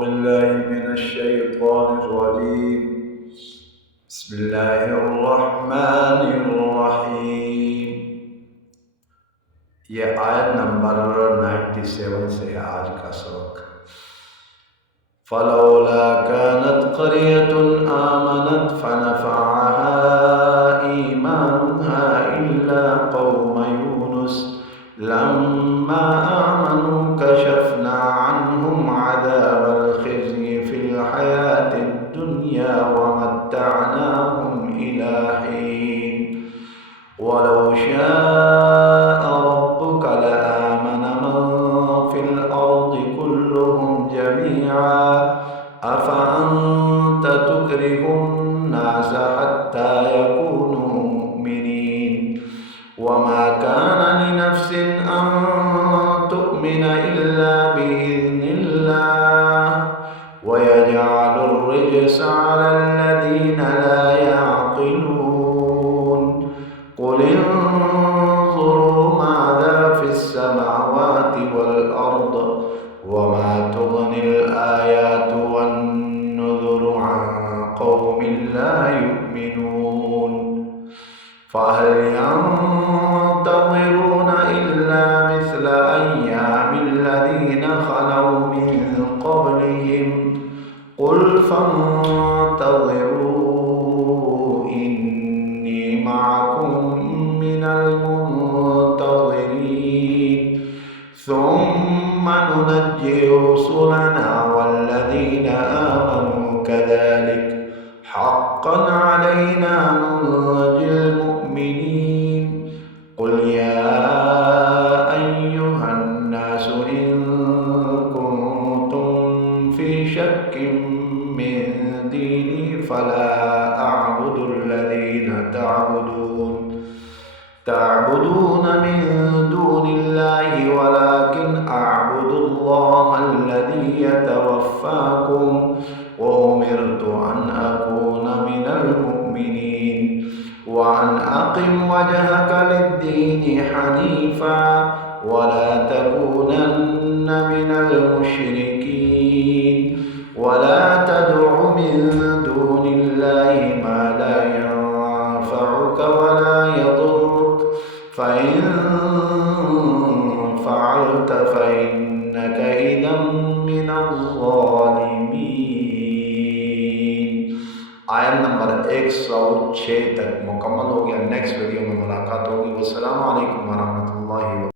بالله من الشيطان الرجيم بسم الله الرحمन الरहीम। ये आयत नंबर 97 से है आज का सबक। फलौला कानत क़रियतुन आमनत फनफ़अहा ईमानुहा इल्ला क़ौम यूनुस लम्मा आमनू कशफ़ना अन्हुम अज़ाबल ख़िज़्यि फ़िल हयातिद दुनिया व मत्तअनाहुम इला हीन वलौ शाअ रब्बुका लआमन मन फ़िल अर्दि कुल्लुहुम जमीअन अफ़अन्त तुक्रिहुन्नास हत्ता यकूनू मुअ्मिनीन वमा कान लिनफ्सिन अन तु'मिन इल्ला बिइज़्निल्लाह वयजअलुर रिज्स अलल्लज़ीना ला यअक़िलून क़ुल इंज़ुरू माज़ा फ़िस्समावाति वल अर्द वमा तुग़निल आयातु वन्नुज़ुरु अन क़ौमिन ला युमिनून फ़हल यंतज़िरून इल्ला मिस्ल अय्यामिल्लज़ीना ख़लौ मिन क़ब्लिहिम क़ुल फ़ंतज़िरू इन्नी मअकुम मिनल मुंतज़िरीन सुम्मा नुनज्जि रुसुलना वल्लज़ीना आमनू कज़ालिक हक़्क़न अलैना नुनज्जिल मुअ्मिनीन क़ुल या अय्युहन नासु इन कुन्तुम फ़ी शक्किन मिन दीनी फला अअबुदुल्लज़ीना तअबुदून मिन दूनिल्लाहि वलाकिन अअबुदुल्लाहल्लज़ी यतवफ़्फ़ाकुम व उमिरतु अन अकून मिनल मुअ्मिनीन व अन अक़िम वजहक लिद्दीनि हनीफ़ा वला तकूनन्न मिनल मुश्रिकीन वला तदउ मिन दूनिल्लाहि मा ला यंफ़उक वला यदुर्रुक फ़इन फ़अल्त फ़इन्नक इज़न मिनज़्ज़ालिमीन। आयत नंबर 106 तक मुकम्मल हो गया। नेक्स्ट वीडियो में मुलाकात होगी। वस्सलामु अलैकुम वरहमतुल्लाह।